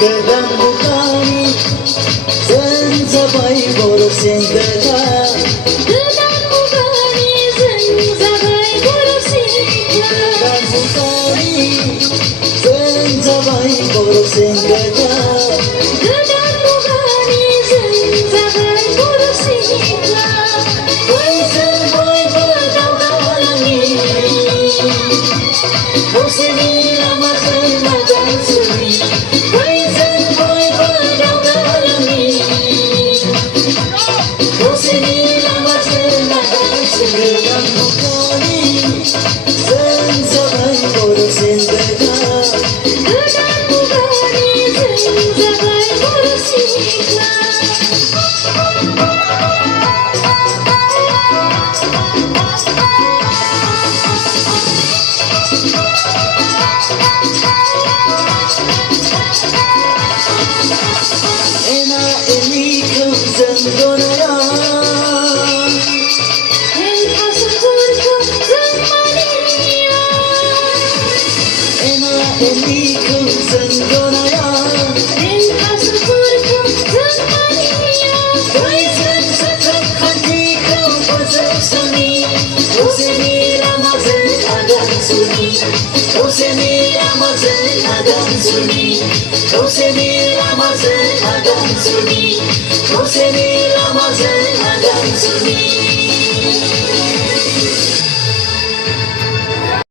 Gadan bukani zanzabai borosin gada Gadan bukani zanzabai borosin Gadan bukani zanzabai borosin gada Gadan bukani zanzabai borosin Waisan boy badau dalami Hosni ramazan madan suni Waisan boy badau dalami Hosni ramazan madan suni Gadan bukani zanzabai borosin gada Gadan bukani zanzabai borosin Ena enikum zandonaya En hasburku zamaniya Ena enikum zandonaya En hasburku zamaniya Waisan satak hatikum pazasuni Hosni ramazan adam suni Hosni ramazan adam suni Hosni ramazan adam suni Hosni